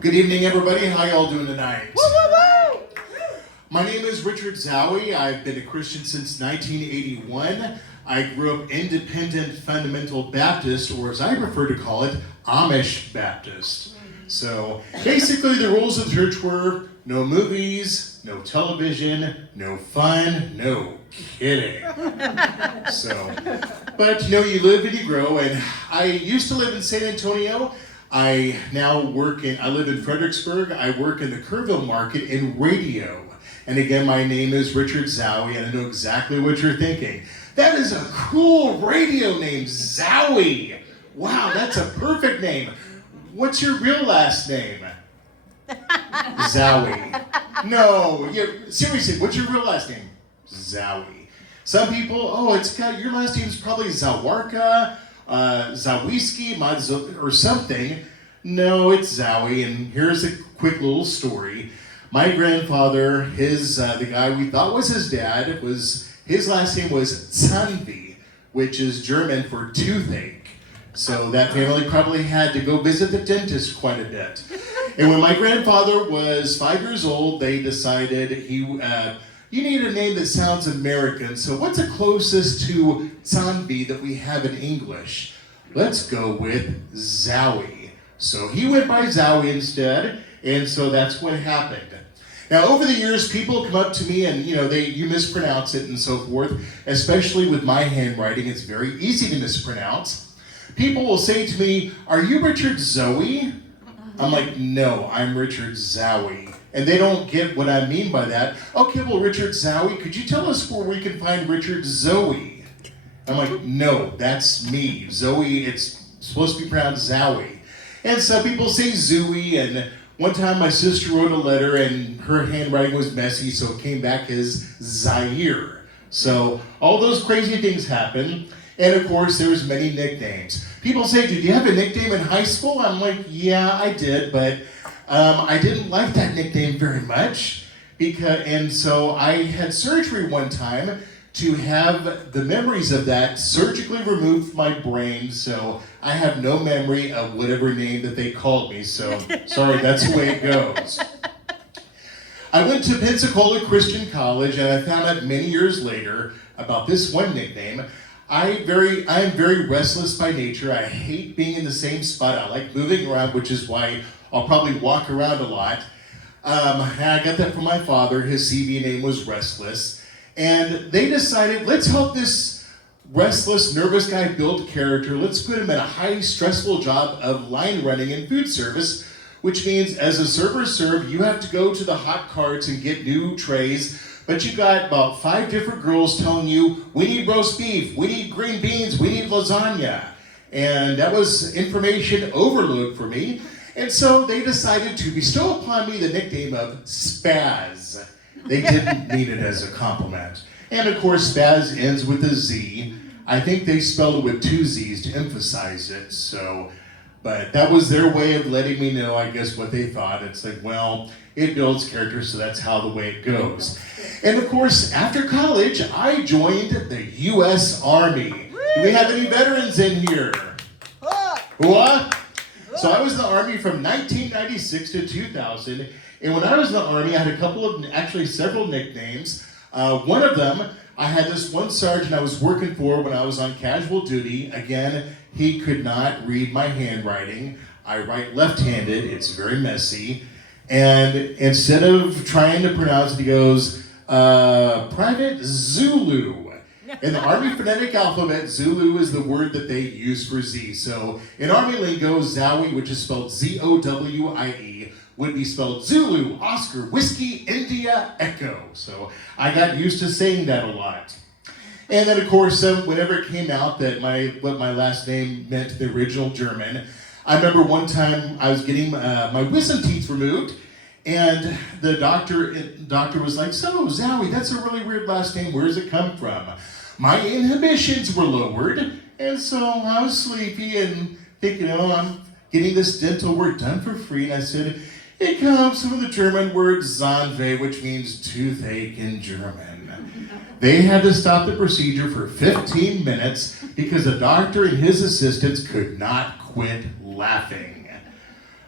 Good evening, everybody. How y'all doing tonight? Woo, woo, woo! My name is Richard Zowie. I've been a Christian since 1981. I grew up Independent Fundamental Baptist, or as I prefer to call it, Amish Baptist. So basically the rules of the church were no movies, no television, no fun, no kidding. But you live and you grow, and I used to live in San Antonio. I live in Fredericksburg. I work in the Kerrville market in radio. And again, my name is Richard Zowie, and I know exactly what you're thinking. That is a cool radio name, Zowie. Wow, that's a perfect name. What's your real last name? Zowie. No, seriously, what's your real last name? Zowie. Some people, your last name is probably Zawarka, Zawiski, or something. No, it's Zowie, and here's a quick little story. My grandfather, the guy we thought was his dad, his last name was Zanvi, which is German for toothache. So that family probably had to go visit the dentist quite a bit. And when my grandfather was 5 years old, they decided you need a name that sounds American. So what's the closest to Zanvi that we have in English? Let's go with Zowie. So he went by Zowie instead, and so that's what happened. Now, over the years, people come up to me and, you mispronounce it and so forth, especially with my handwriting. It's very easy to mispronounce. People will say to me, "Are you Richard Zowie?" I'm like, "No, I'm Richard Zowie." And they don't get what I mean by that. "Okay, well, Richard Zowie, could you tell us where we can find Richard Zowie?" I'm like, "No, that's me. Zowie, it's supposed to be pronounced Zowie." And some people say Zooey, and one time my sister wrote a letter and her handwriting was messy, so it came back as Zaire. So all those crazy things happen. And of course, there's many nicknames. People say, "Did you have a nickname in high school?" I'm like, "Yeah, I did, but I didn't like that nickname very much." And so I had surgery one time to have the memories of that surgically removed from my brain, so I have no memory of whatever name that they called me, so sorry, that's the way it goes. I went to Pensacola Christian College, and I found out many years later about this one nickname. I am very restless by nature. I hate being in the same spot. I like moving around, which is why I'll probably walk around a lot. I got that from my father. His CV name was Restless. And they decided, let's help this restless, nervous guy build character. Let's put him in a high, stressful job of line running in food service, which means as a server, you have to go to the hot carts and get new trays. But you got about 5 different girls telling you, "We need roast beef, we need green beans, we need lasagna." And that was information overload for me. And so they decided to bestow upon me the nickname of Spaz. They didn't mean it as a compliment. And of course, Spaz ends with a Z. I think they spelled it with 2 Z's to emphasize it. But that was their way of letting me know, I guess, what they thought. It's like, well, it builds character, so that's how the way it goes. And of course, after college, I joined the U.S. Army. Do we have any veterans in here? What? So I was in the Army from 1996 to 2000. And when I was in the Army, I had several nicknames. One of them, I had this one sergeant I was working for when I was on casual duty. Again, he could not read my handwriting. I write left-handed, it's very messy. And instead of trying to pronounce it, he goes, Private Zulu. In the Army phonetic alphabet, Zulu is the word that they use for Z. So in Army lingo, Zowie, which is spelled Z-O-W-I-E, would be spelled Zulu, Oscar, Whiskey, India, Echo. So I got used to saying that a lot. And then, of course, whenever it came out that what my last name meant, the original German, I remember one time I was getting my wisdom teeth removed, and the doctor was like, "So, Zowie, that's a really weird last name. Where does it come from?" My inhibitions were lowered, and so I was sleepy and thinking, I'm getting this dental work done for free, and I said, "It comes from the German word Zahnweh, which means toothache in German." They had to stop the procedure for 15 minutes because the doctor and his assistants could not quit laughing.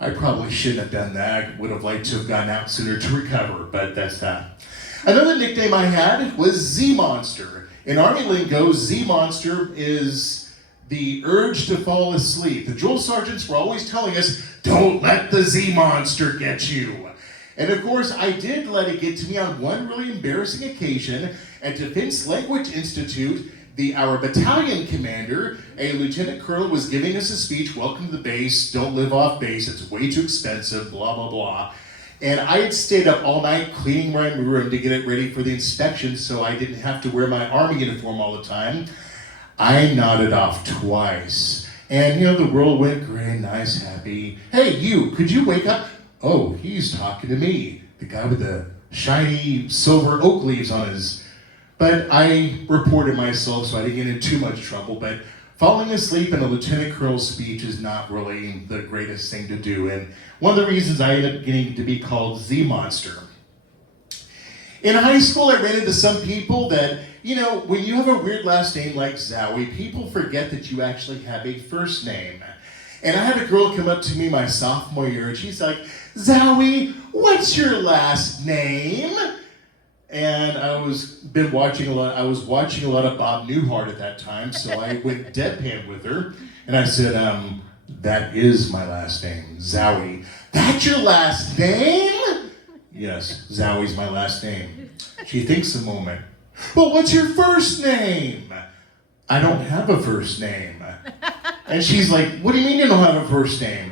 I probably shouldn't have done that. I would have liked to have gotten out sooner to recover, but that's that. Another nickname I had was Z-Monster. In Army lingo, Z-Monster is the urge to fall asleep. The drill sergeants were always telling us, don't let the Z-Monster get you. And of course, I did let it get to me on one really embarrassing occasion. At Defense Language Institute, our battalion commander, a lieutenant colonel, was giving us a speech, welcome to the base, don't live off base, it's way too expensive, blah, blah, blah. And I had stayed up all night cleaning my room to get it ready for the inspection so I didn't have to wear my Army uniform all the time. I nodded off twice. And the world went gray, nice, happy. Hey, you, could you wake up? Oh, he's talking to me. The guy with the shiny silver oak leaves on his... But I reported myself so I didn't get in too much trouble. But falling asleep in a lieutenant colonel's speech is not really the greatest thing to do. And one of the reasons I ended up getting to be called Z-Monster. In high school, I ran into some people that, when you have a weird last name like Zowie, people forget that you actually have a first name. And I had a girl come up to me my sophomore year, and she's like, Zowie, what's your last name? And I was watching a lot of Bob Newhart at that time, so I went deadpan with her, and I said, that is my last name, Zowie. That's your last name? Yes, Zowie's my last name. She thinks a moment. Well, what's your first name? I don't have a first name. And she's like, what do you mean you don't have a first name?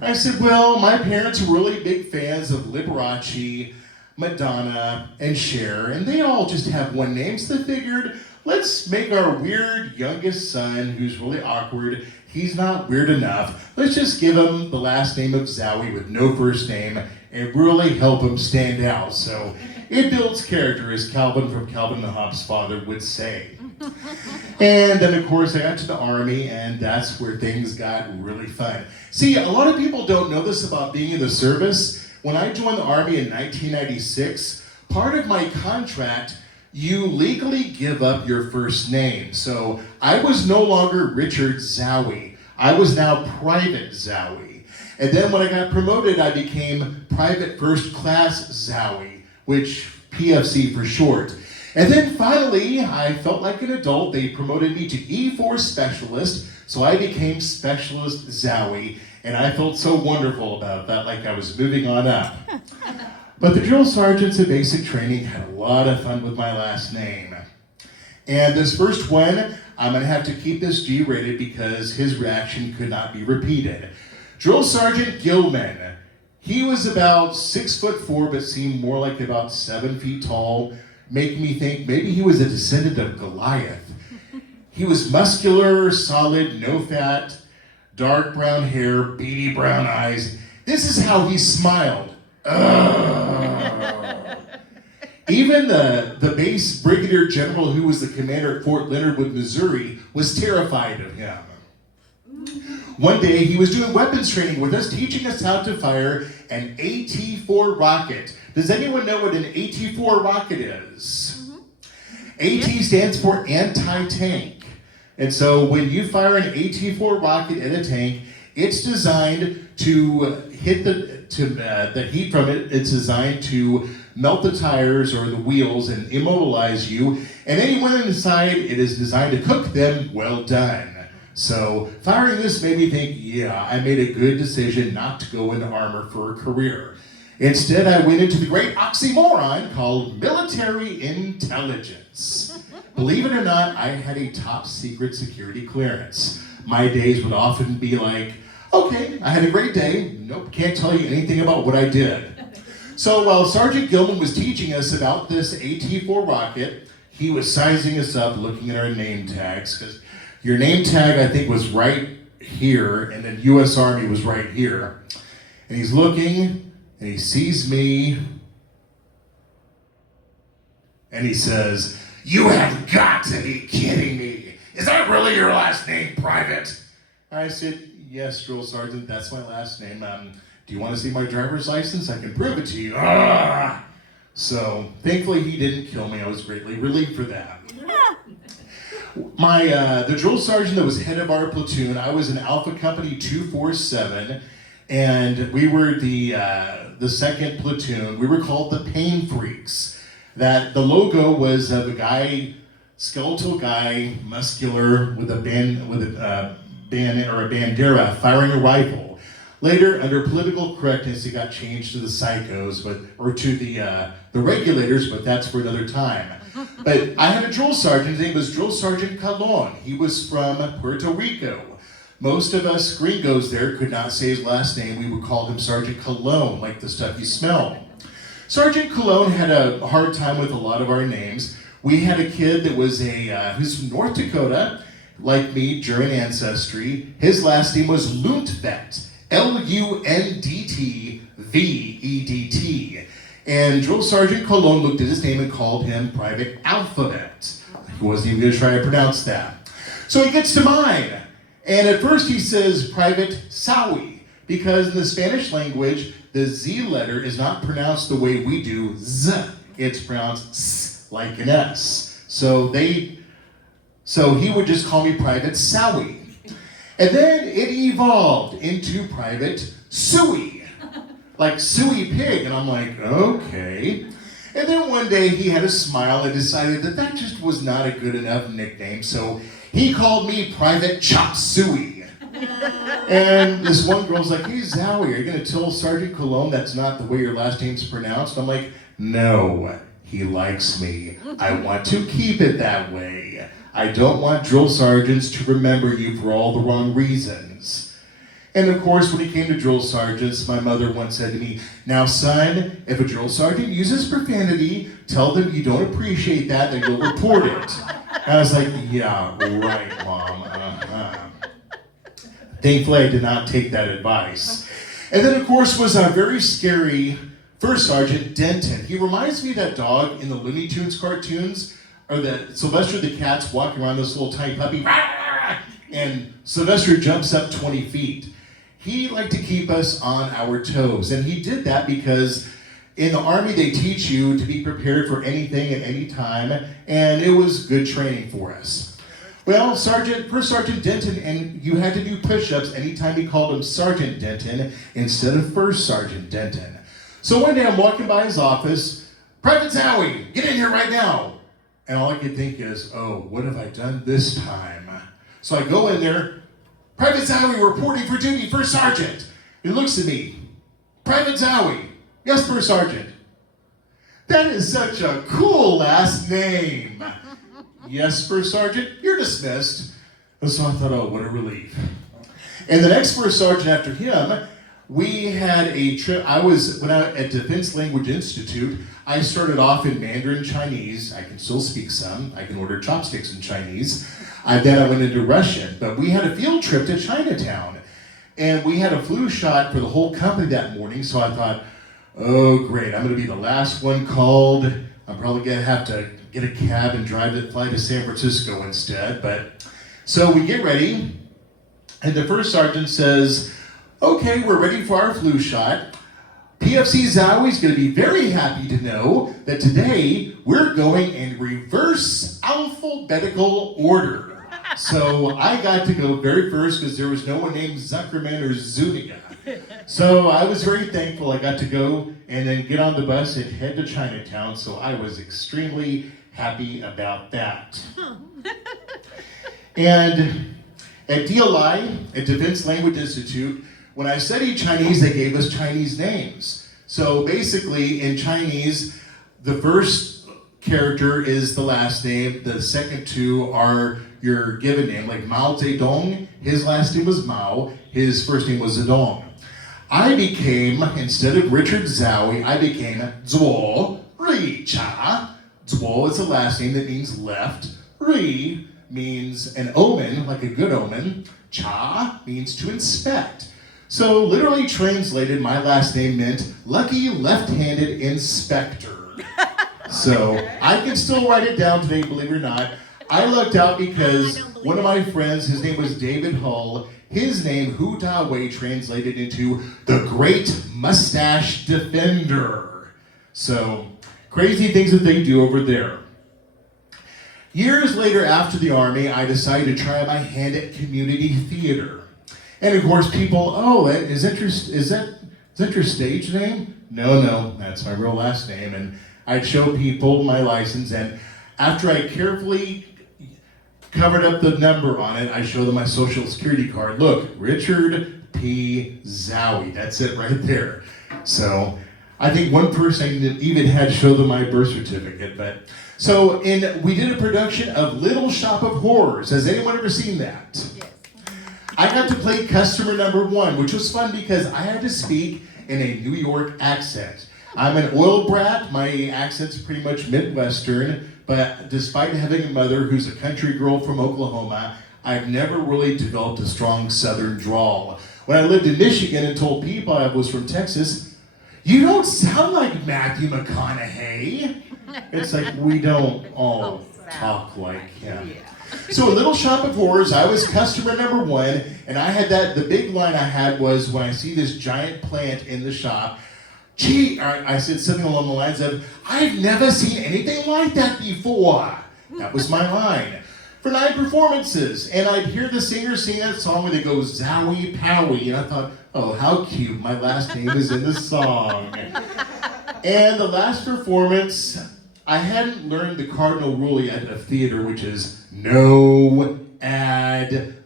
I said, well, my parents were really big fans of Liberace, Madonna, and Cher, and they all just have one name, so they figured, let's make our weird youngest son, who's really awkward, he's not weird enough, let's just give him the last name of Zowie with no first name, and really help him stand out. So it builds character, as Calvin from Calvin and Hobbes' father would say. And then, of course, I got to the Army, and that's where things got really fun. See, a lot of people don't know this about being in the service. When I joined the Army in 1996, part of my contract, you legally give up your first name. So I was no longer Richard Zowie. I was now Private Zowie. And then when I got promoted, I became Private First Class Zowie, which PFC for short. And then finally, I felt like an adult. They promoted me to E4 Specialist, so I became Specialist Zowie. And I felt so wonderful about that, like I was moving on up. But the drill sergeants at basic training had a lot of fun with my last name. And this first one, I'm gonna have to keep this G-rated because his reaction could not be repeated. Drill Sergeant Gilman. He was about 6'4", but seemed more like about 7 feet tall, making me think maybe he was a descendant of Goliath. He was muscular, solid, no fat, dark brown hair, beady brown eyes. This is how he smiled. Even the base brigadier general who was the commander at Fort Leonard Wood, Missouri, was terrified of him. One day he was doing weapons training with us, teaching us how to fire an AT-4 rocket. Does anyone know what an AT-4 rocket is? AT stands for anti-tank. And so when you fire an AT-4 rocket at a tank, it's designed to hit the heat from it. It's designed to melt the tires or the wheels and immobilize you. And anyone inside, it is designed to cook them. Well done. So firing this made me think, yeah, I made a good decision not to go into armor for a career. Instead, I went into the great oxymoron called military intelligence. Believe it or not, I had a top secret security clearance. My days would often be like, okay, I had a great day. Nope, can't tell you anything about what I did. So while Sergeant Gilman was teaching us about this AT-4 rocket, he was sizing us up, looking at our name tags, because your name tag, I think, was right here, and then U.S. Army was right here. And he's looking, and he sees me, and he says, "You have got to be kidding me. Is that really your last name, Private?" I said, "Yes, Drill Sergeant, that's my last name. Do you want to see my driver's license? I can prove it to you." So, thankfully he didn't kill me. I was greatly relieved for that. The drill sergeant that was head of our platoon, I was in Alpha Company 247, And we were the second platoon. We were called the Pain Freaks. That the logo was of a guy, skeletal guy, muscular, with a bayonet or a bandera, firing a rifle. Later, under political correctness, it got changed to the psychos, or to the regulators, but that's for another time. But I had a drill sergeant. His name was Drill Sergeant Colon. He was from Puerto Rico. Most of us gringos there could not say his last name. We would call him Sergeant Cologne, like the stuff you smell. Sergeant Cologne had a hard time with a lot of our names. We had a kid that was who's from North Dakota, like me, German ancestry. His last name was Lundtvedt, Lundtvedt. And Drill Sergeant Cologne looked at his name and called him Private Alphabet. He wasn't even going to try to pronounce that. So he gets to mine. And at first he says Private Sawi, because in the Spanish language, the Z letter is not pronounced the way we do Z. It's pronounced S, like an S. So he would just call me Private Sawi. And then it evolved into Private Suey, like Suey Pig. And I'm like, okay. And then one day he had a smile and decided that just was not a good enough nickname. So he called me Private Chop Suey. And this one girl's like, hey, Zowie, are you going to tell Sergeant Cologne that's not the way your last name's pronounced? I'm like, no, he likes me. I want to keep it that way. I don't want drill sergeants to remember you for all the wrong reasons. And of course, when it came to drill sergeants, my mother once said to me, now son, if a drill sergeant uses profanity, tell them you don't appreciate that, then you'll report it. And I was like, yeah, right, Mom. Thankfully, I did not take that advice. And then, of course, was a very scary First Sergeant Denton. He reminds me of that dog in the Looney Tunes cartoons, or that Sylvester the Cat's walking around this little tiny puppy, and Sylvester jumps up 20 feet. He liked to keep us on our toes, and he did that because in the Army, they teach you to be prepared for anything at any time, and it was good training for us. Well, First Sergeant Denton, and you had to do push-ups anytime he called him Sergeant Denton instead of First Sergeant Denton. So one day I'm walking by his office, Private Zowie, get in here right now. And all I could think is, oh, what have I done this time? So I go in there, Private Zowie reporting for duty, First Sergeant. He looks at me, Private Zowie, yes, First Sergeant. That is such a cool last name. Yes, First Sergeant, you're dismissed. And so I thought, oh, what a relief. And the next First Sergeant after him, we had a trip. When I at Defense Language Institute, I started off in Mandarin Chinese. I can still speak some. I can order chopsticks in Chinese. Then I went into Russian. But we had a field trip to Chinatown. And we had a flu shot for the whole company that morning. So I thought, oh, great. I'm going to be the last one called. I'm probably going to have to get a cab and fly to San Francisco instead. But so we get ready, and the First Sergeant says, okay, we're ready for our flu shot. PFC Zowie is going to be very happy to know that today we're going in reverse alphabetical order. So I got to go very first because there was no one named Zuckerman or Zuniga. So I was very thankful I got to go and then get on the bus and head to Chinatown. So I was extremely happy about that. And at DLI, at Defense Language Institute, when I studied Chinese, they gave us Chinese names. So basically, in Chinese, the first character is the last name. The second two are your given name, like Mao Zedong. His last name was Mao. His first name was Zedong. I became, instead of Richard Zowie, I became Zuo Ri Cha. Zuo is a last name that means left. Ri means an omen, like a good omen. Cha means to inspect. So literally translated, my last name meant lucky left-handed inspector. So I can still write it down today, believe it or not. I lucked out because one of my friends, his name was David Hull, his name, Hu Da Wei, translated into the Great Mustache Defender. So crazy things that they do over there. Years later after the Army, I decided to try my hand at community theater. And of course, people, oh, is that your stage name? No, that's my real last name. And I'd show people my license, and after I carefully covered up the number on it, I show them my social security card. Look, Richard P. Zowie. That's it right there. So I think one person even had to show them my birth certificate. But so we did a production of Little Shop of Horrors. Has anyone ever seen that? Yes. I got to play customer number 1, which was fun because I had to speak in a New York accent. I'm an oil brat. My accent's pretty much Midwestern, but despite having a mother who's a country girl from Oklahoma, I've never really developed a strong Southern drawl. When I lived in Michigan and told people I was from Texas, you don't sound like Matthew McConaughey. It's like we don't all talk like him. So a Little Shop of Horrors, I was customer number 1, and I had the big line I had was, when I see this giant plant in the shop, gee, I said something along the lines of, I've never seen anything like that before. That was my line. For 9 performances, and I'd hear the singer sing that song where they go, Zowie Powie, and I thought, oh, how cute, my last name is in the song. And the last performance, I hadn't learned the cardinal rule yet of theater, which is no ad-libbing.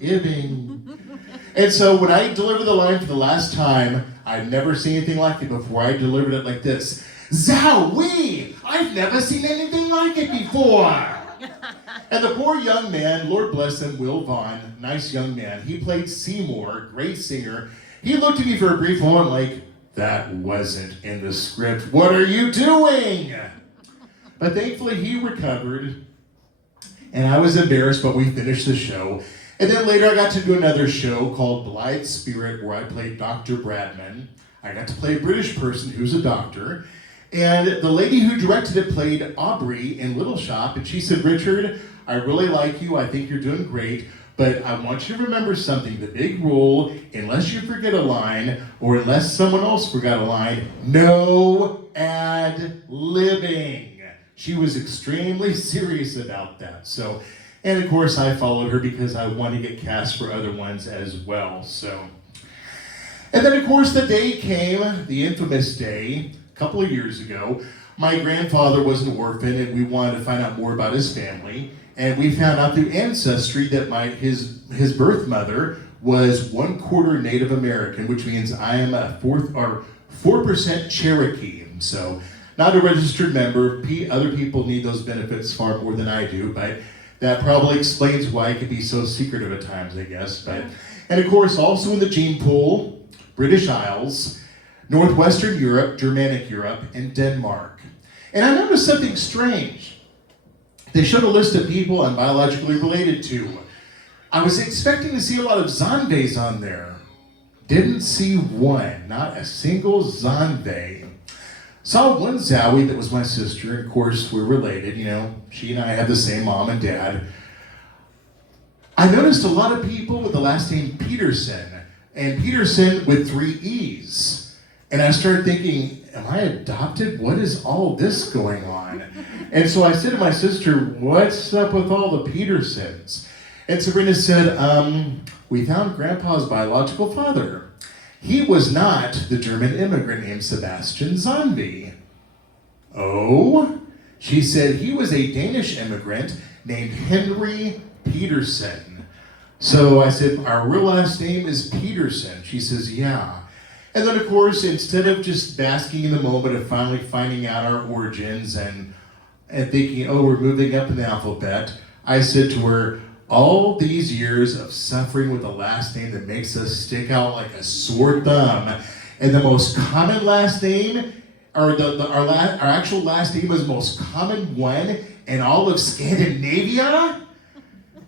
Ibbing. And so when I delivered the line for the last time, I'd never seen anything like it before. I delivered it like this. Zowie! I've never seen anything like it before! And the poor young man, Lord bless him, Will Vaughn, nice young man, he played Seymour, great singer. He looked at me for a brief moment like, that wasn't in the script. What are you doing? But thankfully he recovered, and I was embarrassed, but we finished the show. And then later I got to do another show called Blithe Spirit, where I played Dr. Bradman. I got to play a British person who's a doctor. And the lady who directed it played Aubrey in Little Shop, and she said, Richard, I really like you, I think you're doing great, but I want you to remember something, the big rule, unless you forget a line, or unless someone else forgot a line, no ad-libbing. She was extremely serious about that. So, and of course I followed her because I want to get cast for other ones as well. So, and then of course the day came, the infamous day, a couple of years ago. My grandfather was an orphan, and we wanted to find out more about his family. And we found out through Ancestry that his birth mother was 1/4 Native American, which means I am a 4% Cherokee. So not a registered member. Other people need those benefits far more than I do, but that probably explains why it could be so secretive at times, I guess. But, and of course, also in the gene pool, British Isles, Northwestern Europe, Germanic Europe, and Denmark. And I noticed something strange. They showed a list of people I'm biologically related to. I was expecting to see a lot of Zombies on there. Didn't see one, not a single Zombie. Saw one Zowie that was my sister, and of course we're related, she and I have the same mom and dad. I noticed a lot of people with the last name Peterson, and Peterson with 3 E's. And I started thinking, am I adopted? What is all this going on? And so I said to my sister, what's up with all the Petersons? And Sabrina said, we found Grandpa's biological father. He was not the German immigrant named Sebastian Zombie. Oh? She said he was a Danish immigrant named Henry Peterson. So I said, our real last name is Peterson. She says, yeah. And then, of course, instead of just basking in the moment of finally finding out our origins and thinking, oh, we're moving up in the alphabet, I said to her, all these years of suffering with a last name that makes us stick out like a sore thumb, and the most common last name, or our actual last name was the most common one in all of Scandinavia?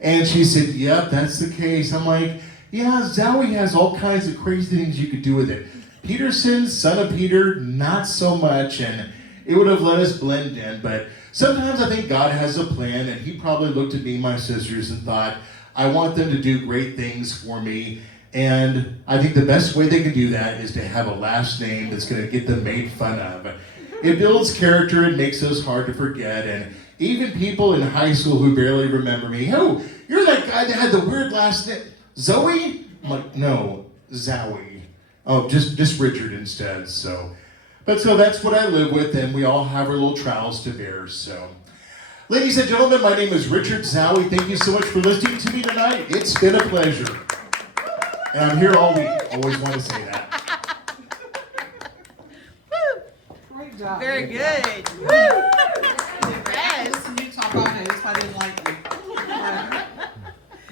And she said, yep, that's the case. I'm like, yeah, Zowie has all kinds of crazy things you could do with it. Peterson, son of Peter, not so much, and it would have let us blend in, but sometimes I think God has a plan, and he probably looked at me and my sisters and thought, I want them to do great things for me, and I think the best way they can do that is to have a last name that's going to get them made fun of. It builds character and makes us hard to forget, and even people in high school who barely remember me, oh, you're that guy that had the weird last name, Zoe? I'm like, no, Zowie. Oh, just Richard instead. So that's what I live with, and we all have our little trials to bear. So, ladies and gentlemen, my name is Richard Zowie. Thank you so much for listening to me tonight. It's been a pleasure, and I'm here all week. Always want to say that. Great job. Very good. Woo! Listen, you talk all day. That's why I didn't like you.